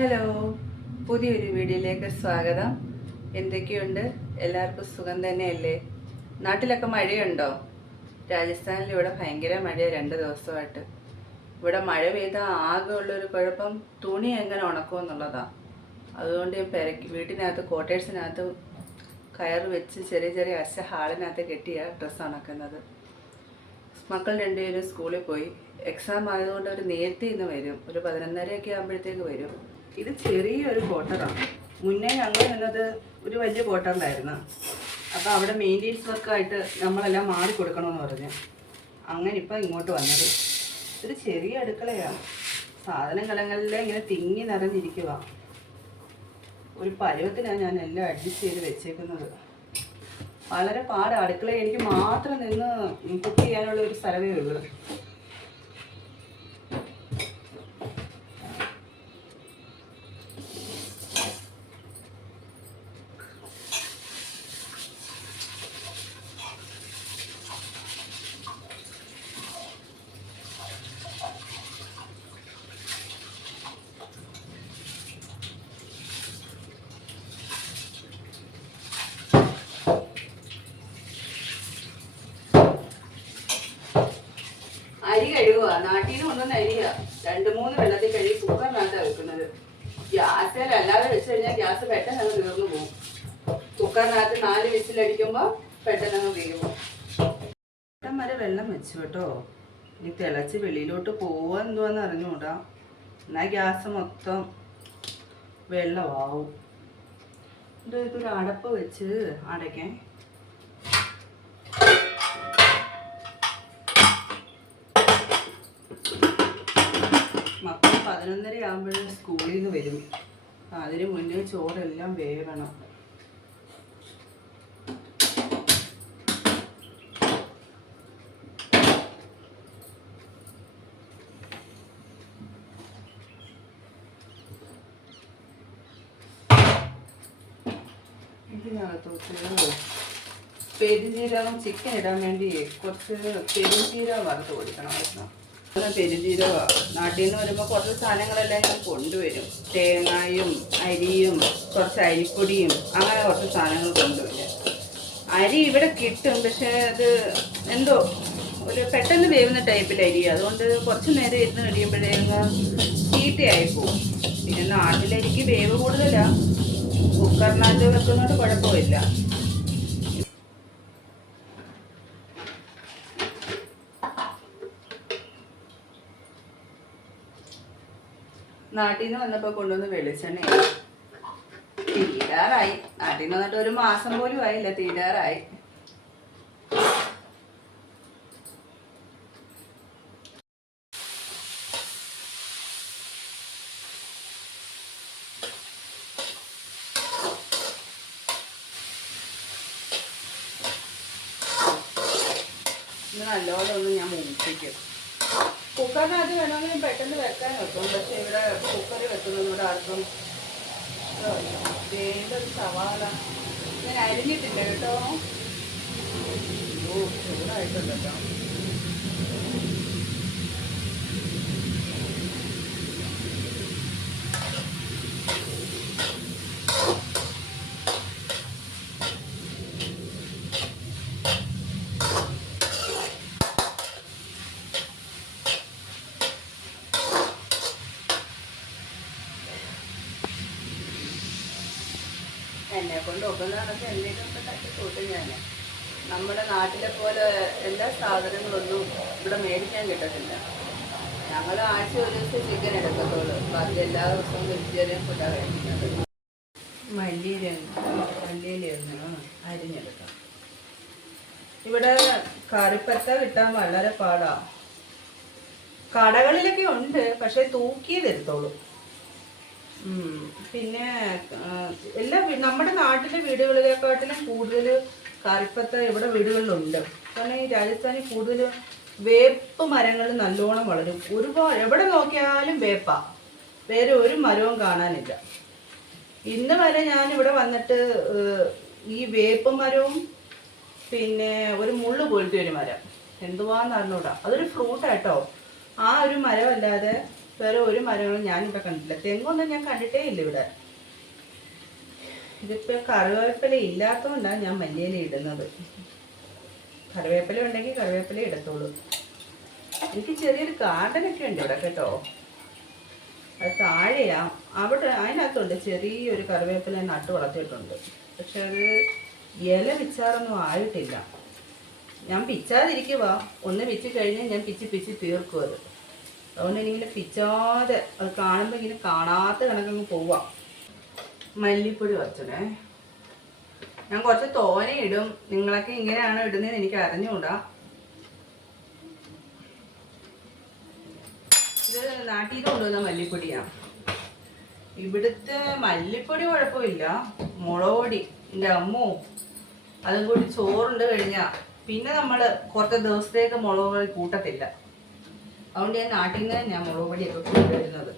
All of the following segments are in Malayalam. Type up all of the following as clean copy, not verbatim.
ഹലോ, പുതിയൊരു വീഡിയോയിലേക്ക് സ്വാഗതം. എന്തൊക്കെയുണ്ട്? എല്ലാവർക്കും സുഖം തന്നെയല്ലേ? നാട്ടിലൊക്കെ മഴയുണ്ടോ? രാജസ്ഥാനിൽ ഇവിടെ ഭയങ്കര മഴയാണ് 2 ദിവസമായിട്ട്. ഇവിടെ മഴ പെയ്താൽ ആകെ ഉള്ളൊരു കുഴപ്പം തുണി എങ്ങനെ ഉണക്കുമെന്നുള്ളതാണ്. അതുകൊണ്ട് വീട്ടിനകത്ത് ക്വാർട്ടേഴ്സിനകത്ത് കയർ വെച്ച് ചെറിയ ചെറിയ ഹാളിനകത്ത് കെട്ടിയാണ് ഡ്രസ്സ് ഉണക്കുന്നത്. മക്കൾ രണ്ടുപേരും സ്കൂളിൽ പോയി. എക്സാം ആയതുകൊണ്ട് അവർ നേരത്തെ ഇന്ന് വരും. ഒരു 11:30 ആകുമ്പോഴത്തേക്ക് വരും. ഇത് ചെറിയൊരു ക്വാർട്ടറാണ്. മുന്നേ ഞങ്ങൾ നിന്നത് ഒരു വലിയ ക്വാർട്ടറിലായിരുന്നു. അപ്പോൾ അവിടെ മെയിൻ്റെനൻസ് വർക്കായിട്ട് നമ്മളെല്ലാം മാറി കൊടുക്കണമെന്ന് പറഞ്ഞു. അങ്ങനെ ഇപ്പം ഇങ്ങോട്ട് വന്നത്. ഒരു ചെറിയ അടുക്കളയാണ്. സാധനങ്ങളെല്ലാം ഇങ്ങനെ തിങ്ങി നിറഞ്ഞിരിക്കുക. ഒരു പരുവത്തിനാണ് ഞാൻ എല്ലാം അഡ്ജസ്റ്റ് ചെയ്ത് വെച്ചേക്കുന്നത്. വളരെ പാട്. അടുക്കള എനിക്ക് മാത്രം നിന്ന് കുക്ക് ചെയ്യാനുള്ള ഒരു സ്ഥലമേ ഉള്ളൂ. അരി കഴുകുക. നാട്ടിൽ നിന്ന് കൊണ്ടുവന്ന അരിയാ. 2-3 വെള്ളത്തിൽ കഴുകി കുക്കറിനകത്താണ് വെക്കുന്നത്. ഗ്യാസിൽ അല്ലാതെ വെച്ച് കഴിഞ്ഞാൽ ഗ്യാസ് പെട്ടെന്ന് അങ്ങ് തീർന്നു പോകും. കുക്കറിനകത്ത് 4 വിസിലടിക്കുമ്പോൾ പെട്ടെന്ന് അങ്ങ് വീഴും. ഇഷ്ടം വരെ വെള്ളം വെച്ചു കേട്ടോ. ഇനി തിളച്ച് വെളിയിലോട്ട് പോവുക എന്തുവാന്ന് അറിഞ്ഞുകൂടാ. എന്നാൽ ഗ്യാസ് മൊത്തം വെള്ളമാവും. ഇതൊരു അടപ്പ് വെച്ച് അടയ്ക്കാൻ. മക്കൾ 11:30 ആകുമ്പോഴേ സ്കൂളിൽ നിന്ന് വരും. അതിന് മുന്നേ ചോറെല്ലാം വേവണം. ഇതിനകത്തോട്ട് പെരുംജീരകം, ചിക്കൻ ഇടാൻ വേണ്ടി കുറച്ച് പെരുംജീരകം വറുത്ത് കൊടുക്കണമായിരുന്നു. പെരുംജീരകമാണ്. നാട്ടിൽ നിന്ന് വരുമ്പോൾ കുറച്ച് സാധനങ്ങളെല്ലാം ഞാൻ കൊണ്ടുവരും. തേങ്ങയും അരിയും കുറച്ച് അരിപ്പൊടിയും അങ്ങനെ കുറച്ച് സാധനങ്ങൾ കൊണ്ടുവരും. അരി ഇവിടെ കിട്ടും, പക്ഷേ അത് എന്തോ ഒരു പെട്ടെന്ന് വേവുന്ന ടൈപ്പിൽ അരി. അതുകൊണ്ട് കുറച്ച് നേരം ഇരുന്ന് കഴിയുമ്പോഴേങ്ങ് ചീത്തയായിപ്പോവും. പിന്നെ നാട്ടിലരിക്ക് വേവ് കൂടുതലാണ്. കുക്കറിനകത്ത് വെക്കുന്നതുകൊണ്ട് കുഴപ്പമില്ല. നാട്ടിൽ നിന്ന് വന്നപ്പോൾ കൊണ്ടുവന്ന് വെളിച്ചെണ്ണ തീരാറായി. നാട്ടിൽ നിന്ന് വന്നിട്ട് 1 മാസം പോലും ആയില്ല, തീരാറായി. ഇന്ന് നല്ലോണം ഒന്ന് ഞാൻ മൂപ്പിക്കും. കുക്കറിനകത്ത് വേണമെങ്കിൽ പെട്ടെന്ന് വെക്കാൻ വെക്കും. പക്ഷെ ഇവിടെ കുക്കറിൽ വെക്കുന്നത് ഇവിടെ ആർക്കും വേണ്ടൊരു സവാള ഞാൻ അരിഞ്ഞിട്ടില്ല കേട്ടോ. ചൂടായിട്ടുണ്ടല്ലോ. എന്നെ കൊണ്ട് ഒക്കുന്നതൊക്കെ എന്തെങ്കിലുമൊക്കെ തട്ടിക്കൂട്ടും ഞാൻ. നമ്മുടെ നാട്ടിലെ പോലെ എല്ലാ സാധനങ്ങളൊന്നും ഇവിടെ മേടിക്കാൻ കിട്ടത്തില്ല. ഞങ്ങൾ ആഴ്ച ഒരു ദിവസം ചിക്കൻ എടുക്കത്തുള്ളൂ. ബാക്കി എല്ലാ ദിവസവും വെജിറ്റേറിയൻ ഫുഡാണ് കഴിക്കുന്നത്. മല്ലിയിലൊന്ന് അരിഞ്ഞെടുക്കാം. ഇവിടെ കറിപ്പത്ത കിട്ടാൻ വളരെ പാടാണ്. കടകളിലൊക്കെ ഉണ്ട്, പക്ഷെ തൂക്കിയതെടുത്തോളൂ. പിന്നെ നമ്മുടെ നാട്ടിലെ വീടുകളിലെക്കാട്ടിലും കൂടുതൽ കറിപ്പത്ത ഇവിടെ വീടുകളിലുണ്ട്. കാരണം ഈ രാജസ്ഥാനിൽ കൂടുതൽ വേപ്പ് മരങ്ങൾ നല്ലോണം വളരും. ഒരുപാട് എവിടെ നോക്കിയാലും വേപ്പാ. വേറെ ഒരു മരവും കാണാനില്ല. ഇന്ന് വരെ ഞാനിവിടെ വന്നിട്ട് ഈ വേപ്പ് മരവും പിന്നെ ഒരു മുള്ളു പോലത്തെ ഒരു മരം എന്തുവാന്ന് അറിഞ്ഞൂടാ. അതൊരു ഫ്രൂട്ടാട്ടോ. ആ ഒരു മരമല്ലാതെ വേറെ ഒരു മരങ്ങളും ഞാനിവിടെ കണ്ടില്ല. തെങ്ങൊന്നും ഞാൻ കണ്ടിട്ടേ ഇല്ല ഇവിടെ. ഇതിപ്പോൾ കറിവേപ്പില ഇല്ലാത്തതുകൊണ്ടാണ് ഞാൻ മല്ലിയില ഇടുന്നത്. കറിവേപ്പില ഉണ്ടെങ്കിൽ കറിവേപ്പില ഇടത്തുള്ളൂ. എനിക്ക് ചെറിയൊരു ഗാർഡനൊക്കെ ഉണ്ട് ഇവിടെ കേട്ടോ. അത് താഴെയാ. അവിടെ അതിനകത്തുണ്ട് ചെറിയൊരു കറിവേപ്പില നട്ട് വളർത്തിയിട്ടുണ്ട്. പക്ഷെ അത് ഇല പിച്ചാറൊന്നും ആയിട്ടില്ല. ഞാൻ പിച്ചാതിരിക്കുക. ഒന്ന് പിച്ച് കഴിഞ്ഞാൽ ഞാൻ പിച്ച് തീർക്കും അത്. അതുകൊണ്ട് എനിക്കിങ്ങനെ പിച്ചാതെ അത് കാണുമ്പോൾ ഇങ്ങനെ കാണാത്ത കണക്കങ്ങ് പോവാം. മല്ലിപ്പൊടി കുറച്ചേ. ഞാൻ കുറച്ച് തോനെ ഇടും. നിങ്ങളൊക്കെ ഇങ്ങനെയാണോ ഇടുന്നതെന്ന് എനിക്ക് അറിഞ്ഞുകൂടാ. ഇത് നാട്ടിൽ നിന്ന് കൊണ്ടുവന്ന മല്ലിപ്പൊടിയാണ്. ഇവിടുത്തെ മല്ലിപ്പൊടി കുഴപ്പമില്ല. മുളക് പൊടി എൻ്റെ അമ്മോ അതും കൂടി ചോറുണ്ട് കഴിഞ്ഞാൽ പിന്നെ നമ്മൾ കുറച്ച് ദിവസത്തേക്ക് മുളക് പൊടി കൂട്ടത്തില്ല. അതുകൊണ്ട് ഞാൻ നാട്ടിൽ നിന്ന് ഞാൻ മുളക് പൊടിയൊക്കെ കൊണ്ടുവരുന്നത്.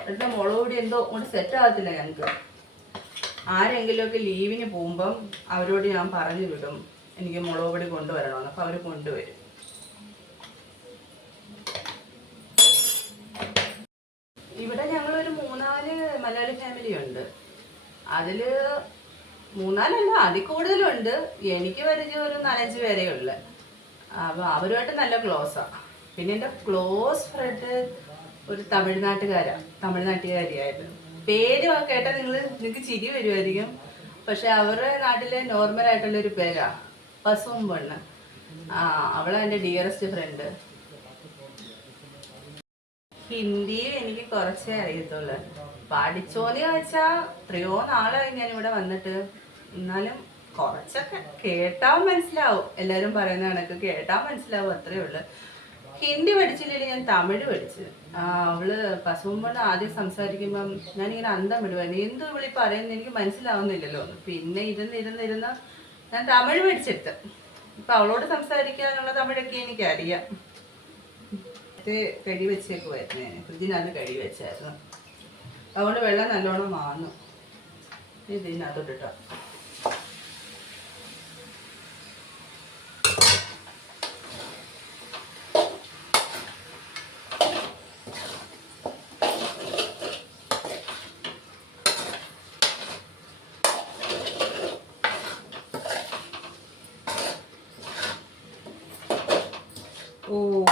ഇവിടുത്തെ മുളക് പൊടി എന്തോ കൊണ്ട് സെറ്റ് ആകത്തില്ല ഞങ്ങൾക്ക്. ആരെങ്കിലുമൊക്കെ ലീവിന് പോകുമ്പം അവരോട് ഞാൻ പറഞ്ഞു വിടും എനിക്ക് മുളക് പൊടി കൊണ്ടുവരണമെന്ന്. അപ്പം അവർ കൊണ്ടുവരും. ഇവിടെ ഞങ്ങളൊരു 3-4 മലയാളി ഫാമിലി ഉണ്ട്. അതിൽ 3-4 അതിൽ കൂടുതലുണ്ട്. എനിക്ക് പരിചയം ഒരു 4-5 പേരേ ഉള്ളു. അപ്പോൾ അവരുമായിട്ട് നല്ല ക്ലോസാണ്. പിന്നെ എൻ്റെ ക്ലോസ് ഫ്രണ്ട് ഒരു തമിഴ്നാട്ടുകാരിയായിരുന്നു. പേര് കേട്ടാൽ നിങ്ങൾക്ക് ചിരി വരുമായിരിക്കും. പക്ഷെ അവരുടെ നാട്ടിലെ നോർമലായിട്ടുള്ളൊരു പേരാണ് പസുമ്പണ്ണ്. അവളാണ് എൻ്റെ ഡിയറസ്റ്റ് ഫ്രണ്ട്. ഹിന്ദിയും എനിക്ക് കുറച്ചേ അറിയത്തുള്ളൂ. പഠിച്ചോന്ന് ചോദിച്ചാൽ എത്രയോ നാളായി ഞാനിവിടെ വന്നിട്ട്. എന്നാലും കുറച്ചൊക്കെ കേട്ടാൽ മനസ്സിലാവും. എല്ലാവരും പറയുന്ന കണക്ക് കേട്ടാൽ മനസ്സിലാവും, അത്രയേ ഉള്ളൂ. ഹിന്ദി പഠിച്ചില്ലെങ്കിൽ ഞാൻ തമിഴ് പഠിച്ചു. അവള് പശുമ്പണ് ആദ്യം സംസാരിക്കുമ്പം ഞാനിങ്ങനെ അന്തം വിടുവായിരുന്നു. എന്തോ ഇവളി പറയുന്നത് എനിക്ക് മനസ്സിലാവുന്നില്ലല്ലോ. പിന്നെ ഇരുന്ന് ഞാൻ തമിഴ് പഠിച്ചെടുത്ത്. ഇപ്പം അവളോട് സംസാരിക്കാനുള്ള തമിഴൊക്കെ എനിക്കറിയാം. കഴുകി വെച്ചേക്കുമായിരുന്നു. ഞാൻ ഫ്രിഡ്ജിനകത്ത് കഴുകി വെച്ചായിരുന്നു. അതുകൊണ്ട് വെള്ളം നല്ലോണം വാങ്ങുന്നു. ഇതിനകത്തോട്ടിട്ടോ.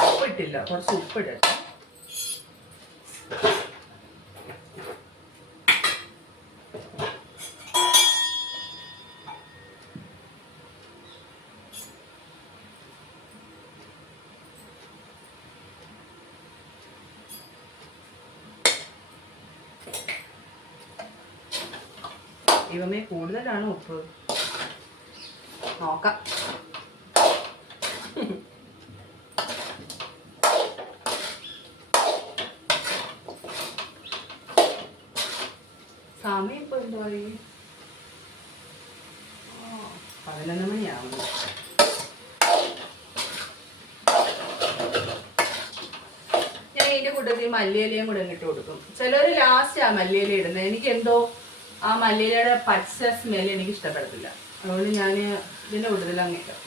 ഉപ്പിട്ടില്ല, കുറച്ച് ഉപ്പിടട്ടെ. ഇവമേ കൂടുതലാണ് ഉപ്പ്. നോക്കാം. സമയം ഇപ്പോൾ എന്തായി? 11 മണിയാവുന്നു. ഞാൻ ഇതിൻ്റെ കൂട്ടത്തിൽ മല്ലിയിലയും കൂടെ ഇട്ട് കൊടുക്കും. ചിലർ ലാസ്റ്റ് ആ മല്ലിയില ഇടുന്നത്. എനിക്കെന്തോ ആ മല്ലിയിലയുടെ പച്ച സ്മെൽ എനിക്ക് ഇഷ്ടപ്പെടത്തില്ല. അതുകൊണ്ട് ഞാൻ ഇതിൻ്റെ കൂട്ടത്തിൽ അങ്ങനെ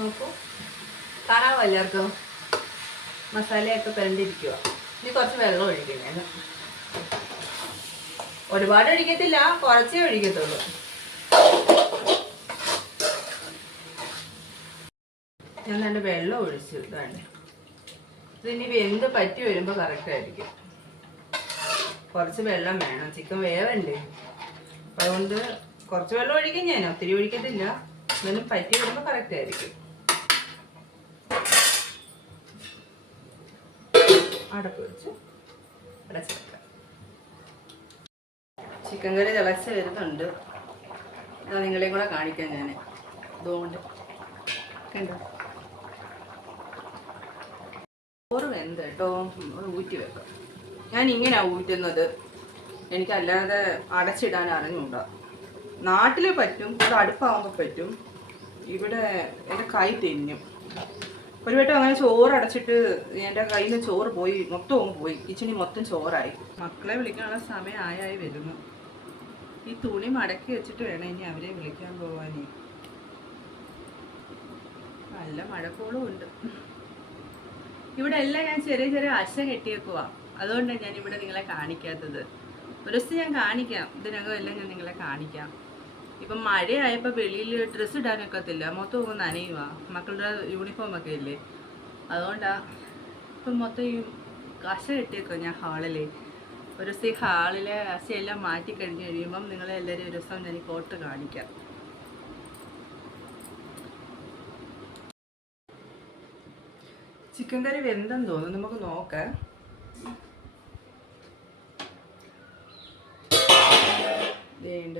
നോക്കൂ. കാണാമോ എല്ലാവർക്കും? മസാലയൊക്കെ പെരണ്ടിരിക്കുക. ഇനി കുറച്ച് വെള്ളം ഒഴിക്കണേ. ഒരുപാട് ഒഴിക്കത്തില്ല, കുറച്ചേ ഒഴിക്കത്തുള്ളൂ. ഞാൻ നല്ല വെള്ളം ഒഴിച്ചു. ഇതാണ് ഇതിനി വെന്ത് പറ്റി വരുമ്പോൾ കറക്റ്റ് ആയിരിക്കും. കുറച്ച് വെള്ളം വേണം, ചിക്കൻ വേവണ്ടേ. അതുകൊണ്ട് കുറച്ച് വെള്ളം ഒഴിക്കും. ഞാൻ ഒത്തിരി ഒഴിക്കത്തില്ല. എന്നാലും പറ്റി വരുമ്പോൾ കറക്റ്റ് ആയിരിക്കും. അടപ്പ് വെച്ച് അടച്ചെടുക്കാം. ചിക്കൻ കറി തിളച്ച് വരുന്നുണ്ട്. നിങ്ങളെയും കൂടെ കാണിക്കാം ഞാൻ. ഇതുകൊണ്ട് കണ്ടോ, ചോറ് വെന്ത് കേട്ടോ. ഊറ്റി വെക്കാം. ഞാൻ ഇങ്ങനെയാണ് ഊറ്റുന്നത്. എനിക്കല്ലാതെ അടച്ചിടാൻ അറിഞ്ഞൂടാ. നാട്ടിൽ പറ്റും, ഇവിടെ അടുപ്പാകുമ്പോൾ പറ്റും. ഇവിടെ എൻ്റെ കൈ തെന്നും. ഒരു വട്ടം അങ്ങനെ ചോറ് അടച്ചിട്ട് എൻ്റെ കയ്യിൽ നിന്ന് ചോറ് പോയി, മൊത്തം പോയി. കിച്ചണി മൊത്തം ചോറായി. മക്കളെ വിളിക്കാനുള്ള സമയം ആയി വരുന്നു. ഈ തുണി മടക്കി വെച്ചിട്ട് വേണം ഇനി അവരെ വിളിക്കാൻ പോവാനേ. നല്ല മഴക്കോളും ഉണ്ട്. ഇവിടെ എല്ലാം ഞാൻ ചെറിയ ചെറിയ അശ കെട്ടിയേക്കുവാ. അതുകൊണ്ടാണ് ഞാൻ ഇവിടെ നിങ്ങളെ കാണിക്കാത്തത്. ഒരു ദിവസം ഞാൻ കാണിക്കാം, ഇതിനകം എല്ലാം ഞാൻ നിങ്ങളെ കാണിക്കാം. ഇപ്പം മഴയായപ്പോൾ വെളിയിൽ ഡ്രസ്സ് ഇടാനൊക്കത്തില്ല, മൊത്തം നനയുക. മക്കളുടെ യൂണിഫോമൊക്കെ ഇല്ലേ, അതുകൊണ്ടാണ് ഇപ്പം മൊത്തം ഈ അശ കെട്ടിയേക്കോ ഞാൻ ഹാളിൽ. ഒരു ദിവസം ഈ ഹാളിലെ അശയെല്ലാം മാറ്റി കഴിഞ്ഞ് കഴിയുമ്പം നിങ്ങളെല്ലാവരും ഒരു ദിവസം ഞാൻ ഈ കോട്ട് കാണിക്കാം. ചിക്കൻ കറി വെന്തെന്ന് തോന്നുന്നു, നമുക്ക് നോക്കാം.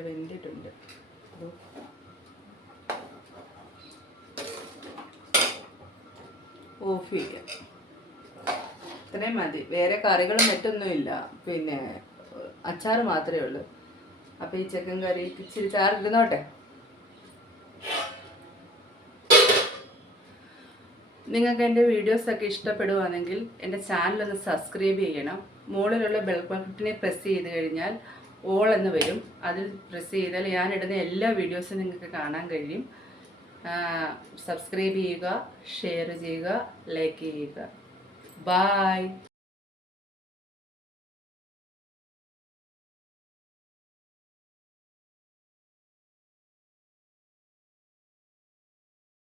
വെന്തിട്ടുണ്ട്. ഓഫ് ചെയ്യാം. ഇത്രയും മതി. വേറെ കറികളും മറ്റൊന്നുമില്ല, പിന്നെ അച്ചാർ മാത്രമേ ഉള്ളൂ. അപ്പോൾ ഈ ചിക്കൻ കറി ഇച്ചിരി ചാറിരുന്നോട്ടെ. നിങ്ങൾക്ക് എൻ്റെ വീഡിയോസൊക്കെ ഇഷ്ടപ്പെടുവാണെങ്കിൽ എൻ്റെ ചാനലൊന്ന് സബ്സ്ക്രൈബ് ചെയ്യണം. മുകളിലുള്ള ബെൽ ബട്ടനെ പ്രസ് ചെയ്ത് കഴിഞ്ഞാൽ ഓൾ എന്ന് വരും. അതിൽ പ്രസ് ചെയ്താൽ ഞാനിടുന്ന എല്ലാ വീഡിയോസും നിങ്ങൾക്ക് കാണാൻ കഴിയും. സബ്സ്ക്രൈബ് ചെയ്യുക, ഷെയർ ചെയ്യുക, ലൈക്ക് ചെയ്യുക. ബായ്.